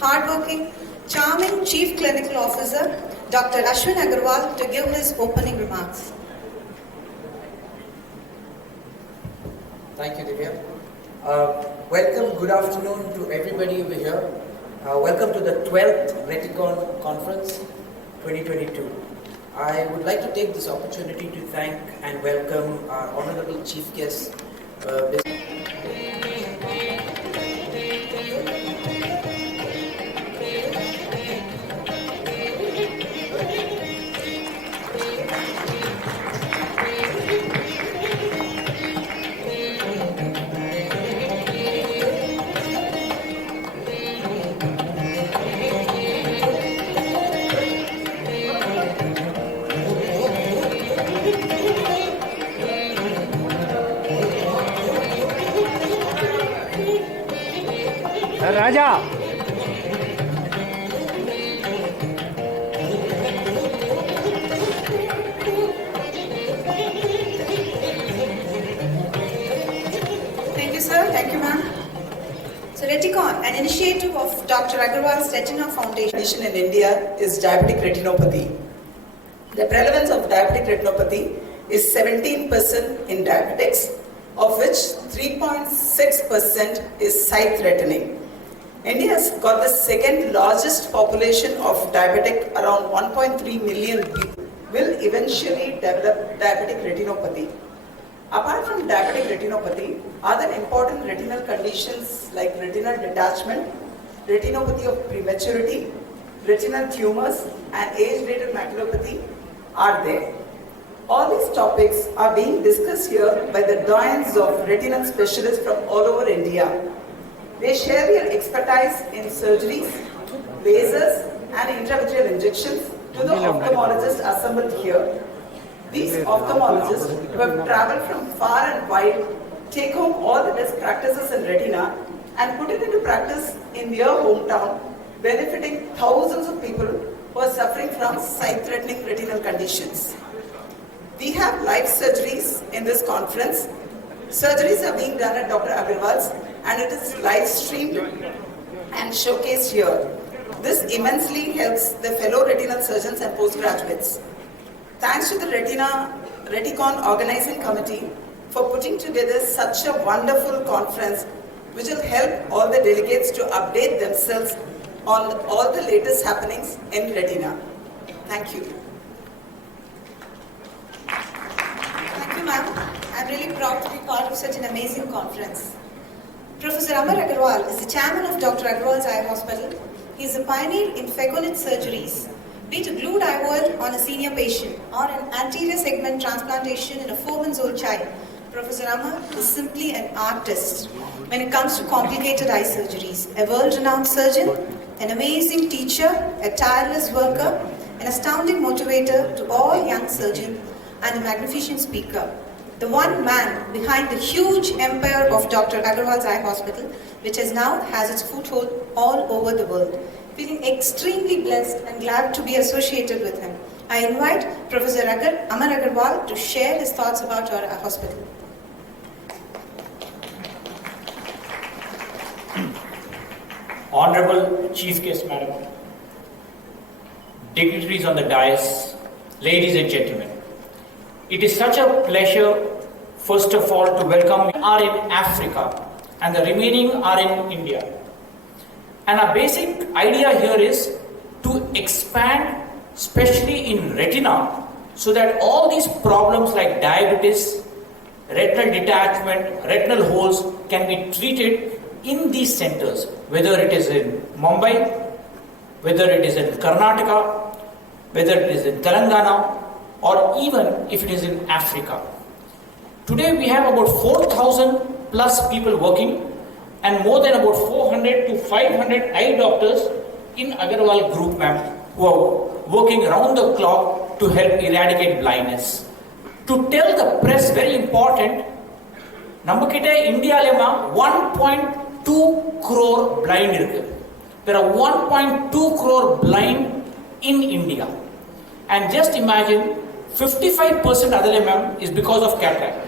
hardworking, charming Chief Clinical Officer, Dr. Ashwin Agarwal, to give his opening remarks. Thank you, Divya. Welcome, good afternoon to everybody over here. Welcome to the 12th RETICON Conference 2022. I would like to take this opportunity to thank and welcome our Honorable Chief Guest, Raja. Thank you, sir. Thank you, ma'am. So, RETICON, an initiative of Dr. Agarwal's Retina Foundation in India is diabetic retinopathy. The prevalence of diabetic retinopathy is 17% in diabetics, of which 3.6% is sight-threatening. India has got the second largest population of diabetic, around 1.3 million people will eventually develop diabetic retinopathy. Apart from diabetic retinopathy, other important retinal conditions like retinal detachment, retinopathy of prematurity, retinal tumors, and age-related maculopathy are there. All these topics are being discussed here by the doyens of retinal specialists from all over India. They share their expertise in surgeries, lasers, and intravitreal injections to the ophthalmologists assembled here. These ophthalmologists who have travelled from far and wide take home all the best practices in retina and put it into practice in their hometown, benefiting thousands of people who are suffering from sight-threatening retinal conditions. We have live surgeries in this conference. Surgeries are being done at Dr. Agarwal's and it is live streamed and showcased here. This immensely helps the fellow retinal surgeons and postgraduates. Thanks to the RETICON Organizing Committee for putting together such a wonderful conference which will help all the delegates to update themselves on all the latest happenings in retina. Thank you. Thank you, ma'am. I'm really proud to be part of such an amazing conference. Professor Amar Agarwal is the chairman of Dr. Agarwal's Eye Hospital. He is a pioneer in phagocytic surgeries, be it a glued eyeball on a senior patient or an anterior segment transplantation in a 4-month-old child. Professor Amar is simply an artist when it comes to complicated eye surgeries, a world-renowned surgeon, an amazing teacher, a tireless worker, an astounding motivator to all young surgeons, and a magnificent speaker. The one man behind the huge empire of Dr. Agarwal's Eye Hospital, which has its foothold all over the world. Feeling extremely blessed and glad to be associated with him. I invite Professor Amar Agarwal to share his thoughts about our hospital. Honorable Chief Guest Madam, dignitaries on the dais, ladies and gentlemen, it is such a pleasure, first of all, to welcome you are in Africa and the remaining are in India. And our basic idea here is to expand, especially in retina, so that all these problems like diabetes, retinal detachment, retinal holes can be treated in these centers, whether it is in Mumbai, whether it is in Karnataka, whether it is in Telangana, or even if it is in Africa. Today we have about 4,000 plus people working and more than about 400 to 500 eye doctors in Agarwal group, ma'am, who are working around the clock to help eradicate blindness. To tell the press, very important, Namakita India lema 1.2 crore blind irukku. There are 1.2 crore blind in India. And just imagine 55% adale ma'am is because of cataract.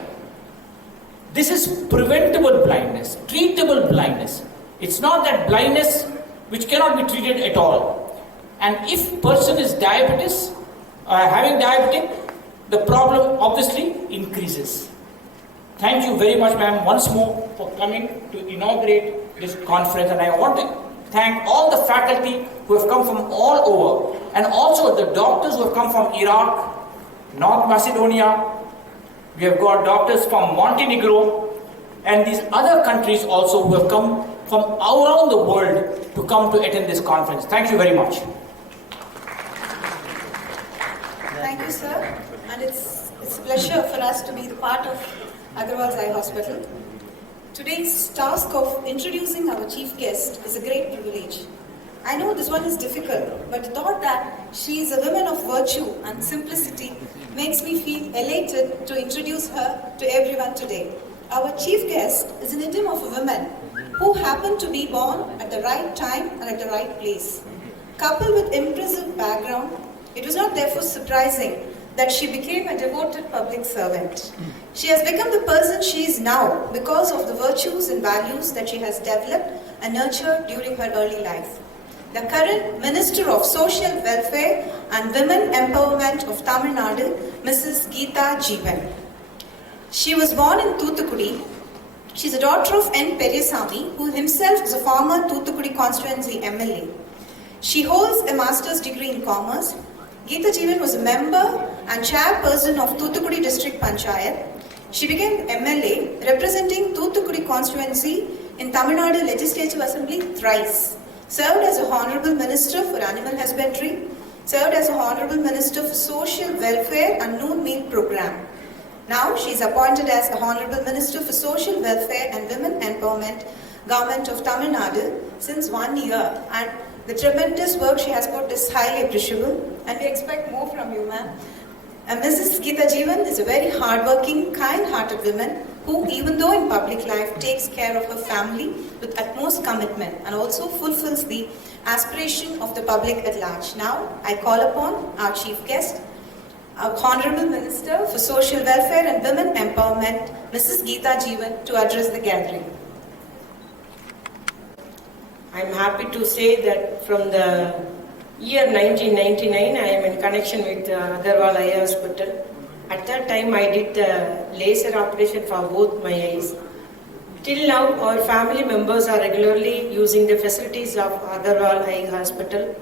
This is preventable blindness, treatable blindness. It's not that blindness which cannot be treated at all. And if person is having diabetic, the problem obviously increases. Thank you very much, ma'am, once more for coming to inaugurate this conference. And I want to thank all the faculty who have come from all over, and also the doctors who have come from Iraq, North Macedonia. We have got doctors from Montenegro and these other countries also who have come from around the world to come to attend this conference. Thank you very much. Thank you, sir. And it's a pleasure for us to be the part of Agarwal's Eye Hospital. Today's task of introducing our chief guest is a great privilege. I know this one is difficult, but the thought that she is a woman of virtue and simplicity makes me feel elated to introduce her to everyone today. Our chief guest is an idiom of a woman who happened to be born at the right time and at the right place. Coupled with impressive background, it was not therefore surprising that she became a devoted public servant. She has become the person she is now because of the virtues and values that she has developed and nurtured during her early life. The current Minister of Social Welfare and Women Empowerment of Tamil Nadu, Mrs. Geetha Jeevan. She was born in Thoothukudi. She is a daughter of N. Periyasamy, who himself is a former Thoothukudi constituency MLA. She holds a master's degree in commerce. Geetha Jeevan was a member and chairperson of Thoothukudi District Panchayat. She became MLA representing Thoothukudi constituency in Tamil Nadu Legislative Assembly thrice. Served as a Honorable Minister for Animal Husbandry, served as a Honorable Minister for Social Welfare and Noon Meal Program. Now she is appointed as a Honorable Minister for Social Welfare and Women Empowerment, Government of Tamil Nadu since 1 year, and the tremendous work she has put is highly appreciable, and we expect more from you, ma'am. Mrs. Geetha Jeevan is a very hardworking, kind-hearted woman who, even though in public life, takes care of her family with utmost commitment and also fulfills the aspiration of the public at large. Now, I call upon our chief guest, our Honorable Minister for Social Welfare and Women Empowerment, Mrs. Geetha Jeevan, to address the gathering. I'm happy to say that from the year 1999, I am in connection with Agarwal Eye Hospital. At that time, I did the laser operation for both my eyes. Till now, our family members are regularly using the facilities of Agarwal Eye Hospital.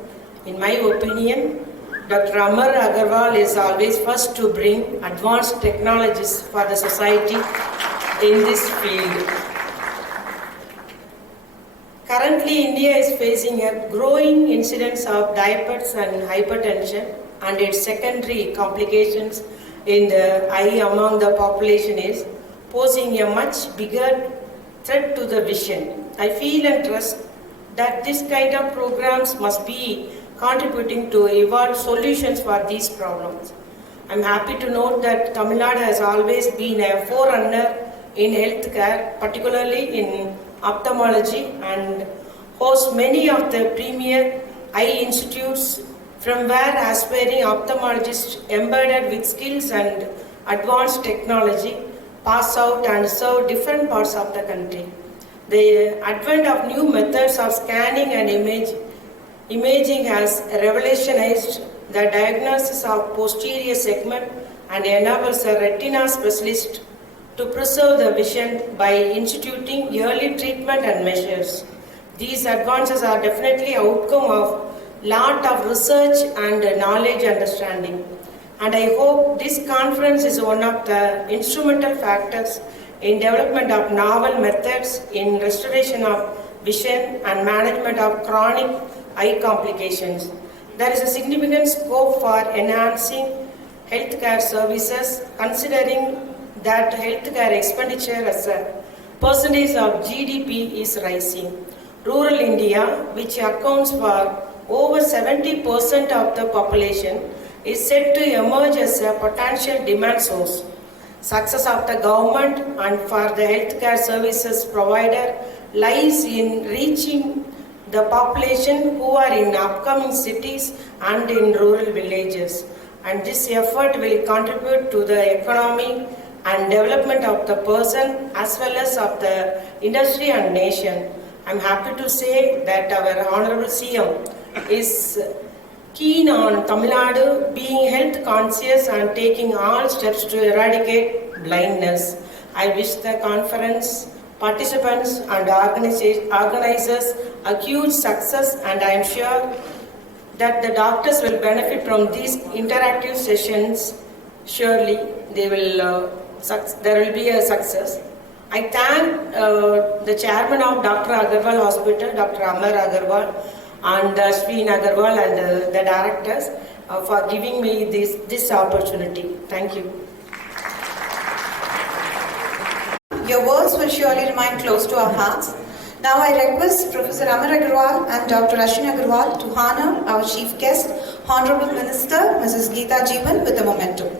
In my opinion, Dr. Amar Agarwal is always first to bring advanced technologies for the society in this field. Currently, India is facing a growing incidence of diabetes and hypertension, and its secondary complications in the eye among the population is posing a much bigger threat to the vision. I feel and trust that this kind of programs must be contributing to evolve solutions for these problems. I'm happy to note that Tamil Nadu has always been a forerunner in healthcare, particularly in ophthalmology, and hosts many of the premier eye institutes from where aspiring ophthalmologists embedded with skills and advanced technology pass out and serve different parts of the country. The advent of new methods of scanning and imaging has revolutionized the diagnosis of posterior segment and enables a retina specialist to preserve the vision by instituting early treatment and measures. These advances are definitely outcome of lot of research and knowledge understanding. And I hope this conference is one of the instrumental factors in development of novel methods in restoration of vision and management of chronic eye complications. There is a significant scope for enhancing healthcare services, considering that healthcare expenditure as a percentage of GDP is rising. Rural India, which accounts for over 70% of the population, is said to emerge as a potential demand source. Success of the government and for the healthcare services provider lies in reaching the population who are in upcoming cities and in rural villages. And this effort will contribute to the economy and development of the person as well as of the industry and nation. I'm happy to say that our Honorable CM is keen on Tamil Nadu being health conscious and taking all steps to eradicate blindness. I wish the conference participants and organizers a huge success, and I am sure that the doctors will benefit from these interactive sessions. Surely there will be a success. I thank the chairman of Dr. Agarwal Hospital, Dr. Amar Agarwal, and Ashwin Agarwal, and the directors for giving me this opportunity. Thank you. Your words will surely remain close to our hearts. Now I request Professor Amar Agarwal and Dr. Ashwin Agarwal to honor our chief guest, Honorable Minister Mrs. Geetha Jeevan, with a memento.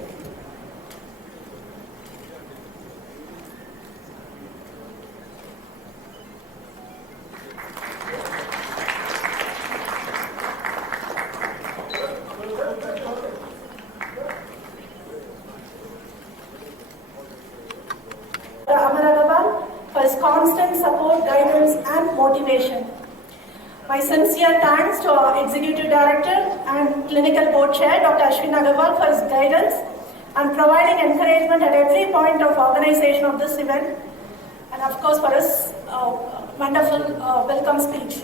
For his constant support, guidance and motivation. My sincere thanks to our Executive Director and Clinical Board Chair, Dr. Ashwin Agarwal, for his guidance and providing encouragement at every point of organization of this event, and of course for his wonderful welcome speech.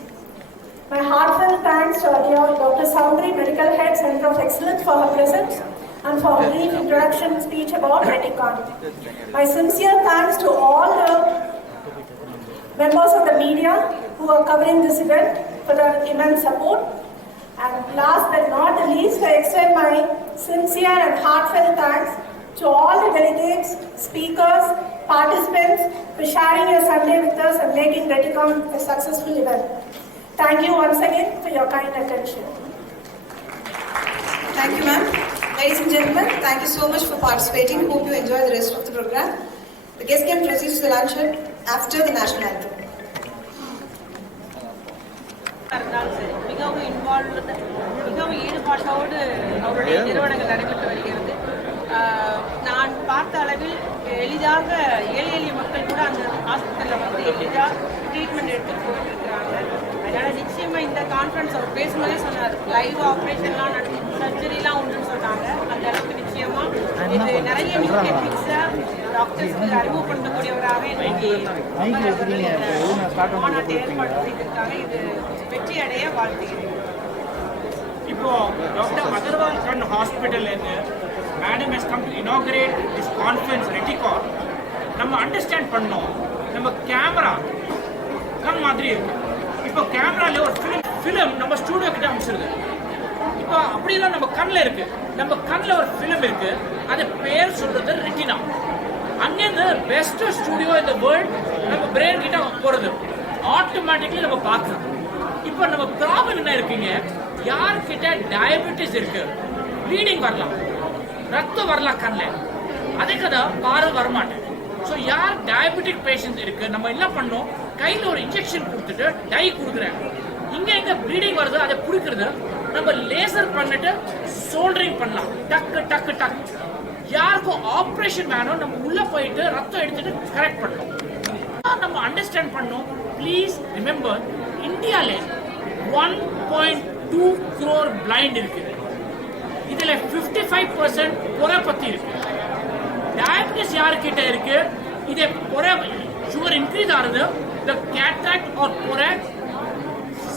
My heartfelt thanks to our dear Dr. Saundri, Medical Head, Center of Excellence, for her presence and for a brief introduction speech about RETICON. My sincere thanks to all the members of the media who are covering this event for their immense support. And last but not the least, I extend my sincere and heartfelt thanks to all the delegates, speakers, participants for sharing your Sunday with us and making RETICON a successful event. Thank you once again for your kind attention. Thank you, ma'am. Ladies and gentlemen, thank you so much for participating. Hope you enjoy the rest of the program. The guest can proceed to the luncheon after the national anthem. மிகவும் ஈடுபாட்டோடு அவருடைய நிறுவனங்கள் நடைபெற்று வருகிறது. நான் பார்த்த அளவில் எளிதாக எளிய மக்கள் கூட அந்த ஹாஸ்பிட்டலில் வந்து எளிதாக ட்ரீட்மெண்ட் எடுத்துட்டு போயிட்டு இருக்கிறாங்க. அதனால நிச்சயமா இந்த கான்ஃபரன்ஸ் அவர் பேசும்போதே சொன்னார், லைவ் ஆப்ரேஷன்லாம் நடத்தி சர்ஜரிலாம் உண்டுன்னு சொன்னாங்க. அந்த அளவுக்கு நிச்சயமா இது நிறைய நியூ டெக்னிக்ஸை டாக்டர்ஸ்க்கு அறிமுக பண்ணக்கூடியவராக இன்னைக்கு மாநாட்டை ஏற்பாடு செய்திருக்காங்க. இது வெற்றி அடைய வாழ்த்துகிறேன். இப்போ டாக்டர் அகர்வால் கண் hospital madam has come to inaugurate this conference ரெட்டிகான். நம்ம அண்டர்ஸ்டாண்ட் பண்ணோம், நம்ம கேமரா கண் மாதிரி இருக்கு. இப்போ கேமரால ஒரு ஃபிலிம் நம்ம ஸ்டூடியோ கிட்ட அமைச்சிருது. இப்போ அப்படிலாம் நம்ம கண்ணில் இருக்கு. நம்ம கண்ணில் ஒரு ஃபிலிம் இருக்கு, அது பேர் சொல்றது ரெட்டினா. அங்கேருந்து பெஸ்ட் ஸ்டூடியோ இந்த வேர்ல்ட் நம்ம பிரெயின் கிட்ட போறது ஆட்டோமேட்டிக்லி நம்ம பார்க்கணும். இப்போ நம்ம ப்ராப்ளம் என்ன இருக்குங்க, யார்கிட்ட டயபெட்டிஸ் இருக்கு, ப்ளீடிங் வரலாம், ரத்தம் வரலாம் கண்ணில், அதுக்கு தான் பார்வை வரமாட்டேன். ஸோ யார் டயபெட்டிக் பேஷண்ட் இருக்கு, நம்ம என்ன பண்ணோம், கையில் ஒரு இன்ஜெக்ஷன் கொடுத்துட்டு டை கொடுக்குறேன். இங்கே எங்கே ப்ளீடிங் வருது அதை பிடிக்கிறது நம்ம லேசர் பண்ணிட்டு சோல்டரிங் பண்ணலாம், டக்கு டக்கு டக்கு. யாருக்கும் ஆப்ரேஷன் வேணும், நம்ம உள்ள போயிட்டு ரத்தம் எடுத்துட்டு கரெக்ட் பண்ணணும். நம்ம அண்டர்ஸ்டாண்ட் பண்ணோம். ப்ளீஸ் ரிமெம்பர், இந்தியாவில் 1.2 crore பிளைண்ட் இருக்கு. இதுல 55% பொறை பத்தி இருக்கு. டயபிட்டிஸ் யாருக்கிட்ட இருக்கு, இதே பொறை சுகர் இன்க்ரீஸ் ஆகுது, இந்த கேட்ராக்ட் ஆர் பொறை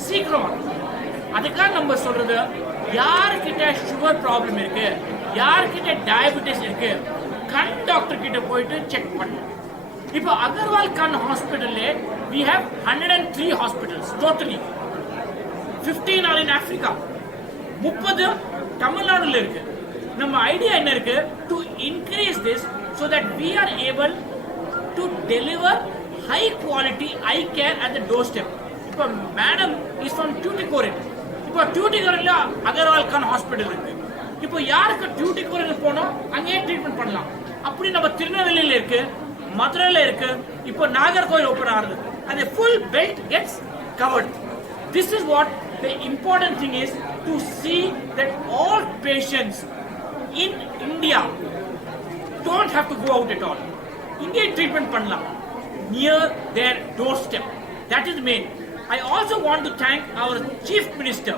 சீக்கிரம். அதுக்காக நம்ம சொல்றது, யாருக்கிட்ட சுகர் ப்ராப்ளம் இருக்கு, யாருக்கிட்ட டயபிட்டிஸ் இருக்கு, கண் டாக்டர் கிட்ட போயிட்டு செக் பண்ணு. இப்போ அகர்வால் கண் ஹாஸ்பிட்டல்ல we have 103 hospitals totally. 15 are in Africa. 30 தமிழ்நாடுல இருக்கு. நம்ம ஐடியா என்ன இருக்கு, to increase this so that we are able to deliver high quality eye care at the doorstep. இப்போ மேடம் is from Tuticorin. இப்போ Tuticorinல அகர்வால் கண் ஹாஸ்பிட்டல் இருக்கு. இப்போ யாருக்கு Tuticorin போனோம் அங்கேயே ட்ரீட்மெண்ட் பண்ணலாம். அப்படி நம்ம திருநெல்வேலியில இருக்கு, மதுரையில இருக்கு, இப்போ நாகர்கோவில் ஓபன் ஆகுது, and the full belt gets covered. This is what the important thing is, to see that all patients in India don't have to go out at all. India treatment பண்ணலாம் near their doorstep. That is the main. I also want to thank our Chief Minister,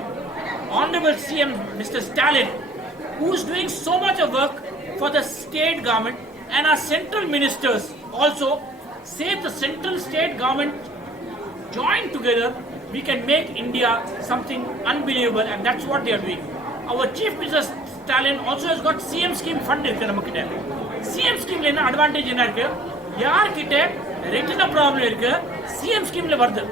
Honorable CM Mr. Stalin, who is doing so much of work for the state government, and our central ministers also. Say the central state government join together, we can make India something unbelievable, and that's what they are doing. Our Chief Minister Stalin also has got CM scheme fund irukku namakkitta. CM scheme la enna advantage enna irukku? Yaar kitte retina problem irukku, CM scheme la varudhu.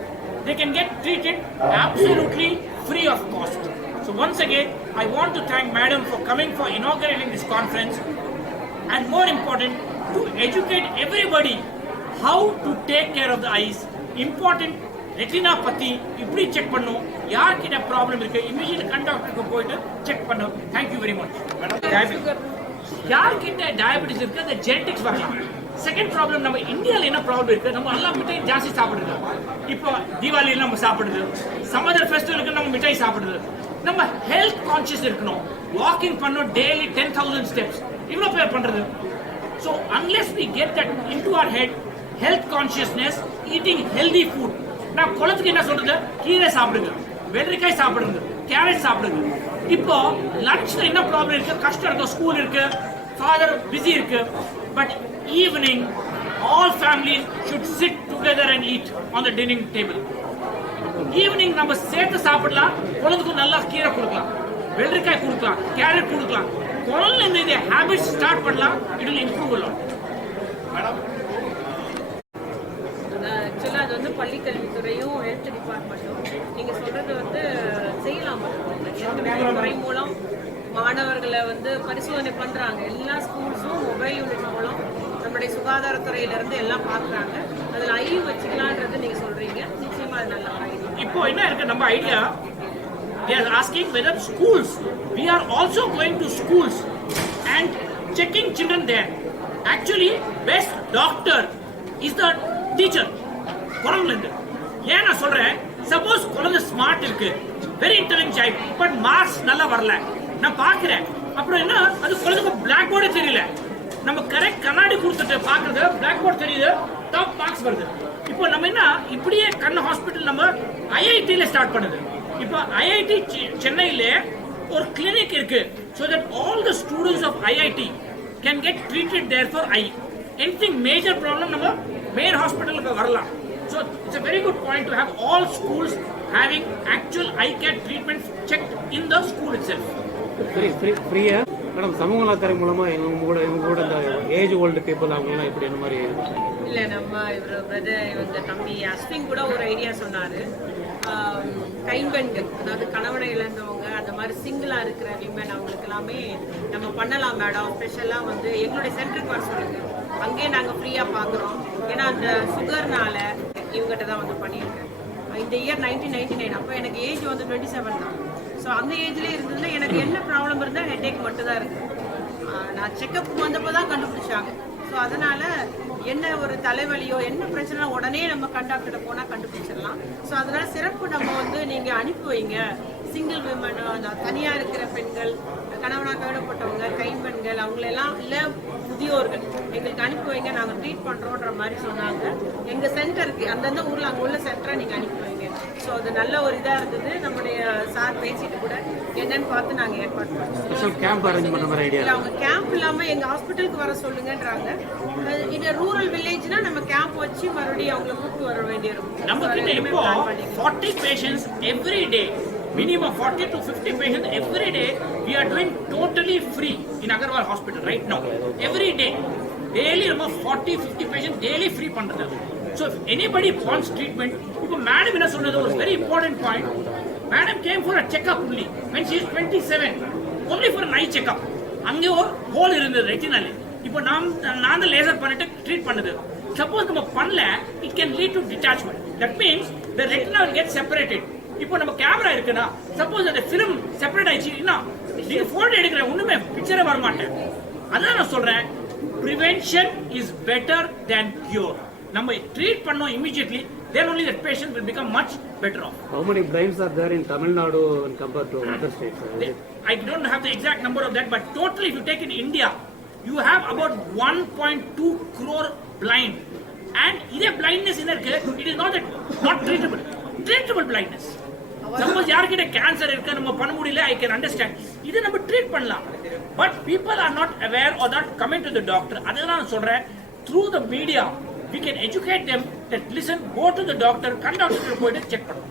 They can get treated absolutely free of cost. So once again, I want to thank Madam for coming for inaugurating this conference, and more important, to educate everybody how to take care of the eyes. Important retina பத்தி இப்படி செக் பண்ணனும், யார்கிட்ட ப்ராப்ளம் இருக்கு இமிடியேட் கண்டாக்டருக்கு போயிட்டு செக் பண்ணனும். Thank you very much. யார்கிட்ட டயபெட்டிஸ் இருக்கு அந்த ஜெனடிக்ஸ் வரலாம். செகண்ட் ப்ராப்ளம், நம்ம இந்தியாவில் என்ன ப்ராப்ளம் இருக்கு, நம்ம எல்லாம் மிட்டாய் ஜாஸ்தி சாப்பிடுறது. இப்போ தீபாவளியில் நம்ம சாப்பிடுறது, சம்மர் ஃபெஸ்டிவலுக்கு நம்ம மிட்டாய் சாப்பிடுறது. நம்ம ஹெல்த் கான்ஷியஸ் இருக்கணும். வாக்கிங் பண்ணணும், டெய்லி 10,000 ஸ்டெப்ஸ் இவ்வளோ பேர் பண்றது. So unless we get that into our head, health consciousness, eating healthy food. நான் குளத்துக்கு என்ன சொல்றது, கீரை சாப்பிடுங்க, வெள்ளரிக்காய் சாப்பிடுங்க, கேரட் சாப்பிடுங்க. இப்போ லஞ்ச்ல என்ன ப்ராப்ளம் இருக்கு, கஷ்டம் இருக்கு, ஸ்கூல் இருக்கு, ஃபாதர் பிஸி இருக்கு. But evening all families should sit together and eat on the dining table. Evening நம்ம சேர்த்து சாப்பிடலாம், குழந்தைக்கு நல்லா கீரை கொடுக்கலாம், வெள்ளரிக்காய் கொடுக்கலாம், கேரட் கொடுக்கலாம். குழந்தை இந்த ஹேபிட்ஸ் ஸ்டார்ட் பண்ணலாம், it will improve a lot. Madam, ஆக்சுவலாக அது வந்து பள்ளிக்கல்வித்துறையும் ஹெல்த் டிபார்ட்மெண்ட்டும் நீங்கள் சொல்கிறது வந்து செய்யலாம். முறை மூலம் மாணவர்களை வந்து பரிசோதனை பண்ணுறாங்க. எல்லா ஸ்கூல்ஸும் மொபைல் யூனிட் மூலம் நம்முடைய சுகாதாரத்துறையிலேருந்து எல்லாம் பார்க்குறாங்க. அதில் ஐ வச்சுக்கலான்றது நீங்கள் சொல்கிறீங்க. நிச்சயமாக அது நல்ல ஐடியா. இப்போ என்ன இருக்கு நம்ம idea, they are asking whether schools, we are also going to schools and checking children there. Actually, best doctor is the teacher. குழந்தைங்க ஏன் நான் சொல்றேன், சப்போஸ் குழந்தை ஸ்மார்ட் இருக்கு, very intelligent child, but marks நல்லா வரல, நான் பாக்குறேன். அப்புறம் என்ன, அது குழந்தைக்கு பிளாக் போர்டே தெரியல. நம்ம கரெக்ட் கண்ணாடி கொடுத்துட்டு பாக்குறது, பிளாக் போர்டு தெரியுது, டாப் மார்க்ஸ் வருது. இப்போ நம்ம என்ன, இப்படியே கண்ணு ஹாஸ்பிட்டல் நம்ம ஐஐடியில ஸ்டார்ட் பண்ணுது. இப்போ ஐஐடி சென்னையில ஒரு கிளினிக் இருக்கு, so that all the students of IIT can get treated there for eye. Anything major problem நம்ம main hospital க்கு வரலாம். So it's a very good point to have all schools having actual eye care treatments checked in the school itself. ஃப்ரீயா மேடம், சமூக நலத்துறை மூலமா இவங்க கூட இந்த ஏஜ் ஓல்டு பீப்புள் அவங்கலாம் எப்படி அந்த மாதிரி இல்லை, நம்ம இவர் பிரதர் இவங்க தம்பி அஸ்வின் கூட ஒரு ஐடியா சொன்னார். கைம்பெண்கள், அதாவது கணவனை இழந்தவங்க, அந்த மாதிரி சிங்கிளாக இருக்கிற விமன், அவங்களுக்கு எல்லாமே நம்ம பண்ணலாம் மேடம். ஸ்பெஷலாக வந்து எங்களுடைய சென்டருக்கு வர சொல்லுங்கள், அங்கேயே நாங்கள் ஃப்ரீயாக பார்க்குறோம். ஏன்னா அந்த சுகர்னால இவங்ககிட்ட தான் வந்து பண்ணியிருக்கேன். இந்த இயர் 1999, அப்போ எனக்கு ஏஜ் வந்து 27 தான். ஸோ அந்த ஏஜ்லேயே இருந்ததுன்னா எனக்கு என்ன ப்ராப்ளம் இருந்தால் ஹெட்டேக் மட்டும் தான் இருக்குது. நான் செக்கப் வந்தப்போ தான் கண்டுபிடிச்சாங்க. ஸோ அதனால் என்ன ஒரு தலைவலியோ என்ன பிரச்சனை உடனே நம்ம கண்டாக்டர்கிட்ட போனால் கண்டுபிடிச்சிடலாம். ஸோ அதனால் சிறப்பு நம்ம வந்து நீங்கள் அனுப்பி வைங்க. சிங்கிள் விமன், அந்த தனியாக இருக்கிற பெண்கள், கணவனாக கைவிடப்பட்டவங்க, கைம்பெண்கள், அவங்களெல்லாம் இல்லை முதியோர்கள் எங்களுக்கு அனுப்பி வைங்க, நாங்கள் ட்ரீட் பண்ணுறோன்ற மாதிரி சொன்னாங்க. எங்கள் சென்டருக்கு அந்தந்த ஊரில் அங்கே உள்ள சென்டரை நீங்கள் அனுப்பி வைங்க. ஸோ அது நல்ல ஒரு இதாக இருந்தது. நம்முடைய சார் பேசிட்டு கூட என்னன்னு பார்த்து நாங்கள் ஏற்பாடு பண்ணோம். கேம்ப் அரேஞ்ச் பண்ண மாதிரி ஐடியா. அவங்க கேம்ப் இல்லாமல் எங்கள் ஹாஸ்பிட்டலுக்கு வர சொல்லுங்கன்றாங்க. இது ரூரல் வில்லேஜ்னா நம்ம கேம்ப் வச்சு மறுபடியும் அவங்களை கூப்பிட்டு வர வேண்டியிருக்கும். நம்ம கிட்ட இப்போ 40 patients every day, minimum 40 to 50 patients every day we are doing totally free in Agarwal hospital right now. Every day daily நம்ம 40-50 patients daily free பண்றது. So if anybody wants treatment, இப்போ மேடம் என்ன சொன்னது ஒரு very important point. Madam came for a checkup only when she is 27, only for an eye checkup. அங்கே ஒரு ஹோல் இருந்தது ரெட்டினால. இப்போ நான் லேசர் பண்ணிட்டு ட்ரீட் பண்ணுது. சப்போஸ் நம்ம பண்ணல, it can lead to detachment. That means the retina will get separated. இப்போ நம்ம கேமரா இருக்குன்னா, சப்போஸ் அந்த ஃபிலிம் செப்பரேட் ஆயிடுச்சுன்னா நீங்க போட்டோ எடுக்கிற ஒண்ணுமே பிக்சரே வர மாட்டேன். அதான் நான் சொல்றேன், prevention is better than cure. நம்ம ட்ரீட் பண்ணோம் immediately, then only the patient will become much better off. How many blinds are there in Tamil Nadu compared to other states? I don't have the exact number of that, but totally if you take in India, you have about 1.2 crore blind. And இதே blindness என்ன இருக்கு, it is not treatable. Treatable blindness. Suppose யார்கிட்ட கேன்சர் இருக்கு, நம்ம பண்ண முடியல, I can understand. இது நம்ம ட்ரீட் பண்ணலாம். But people are not aware or not coming to the doctor. அதுதான் நான் சொல்றேன், through the media we can educate them that listen, go to the doctor, come doctor போயிட்டு செக் பண்ணுங்க.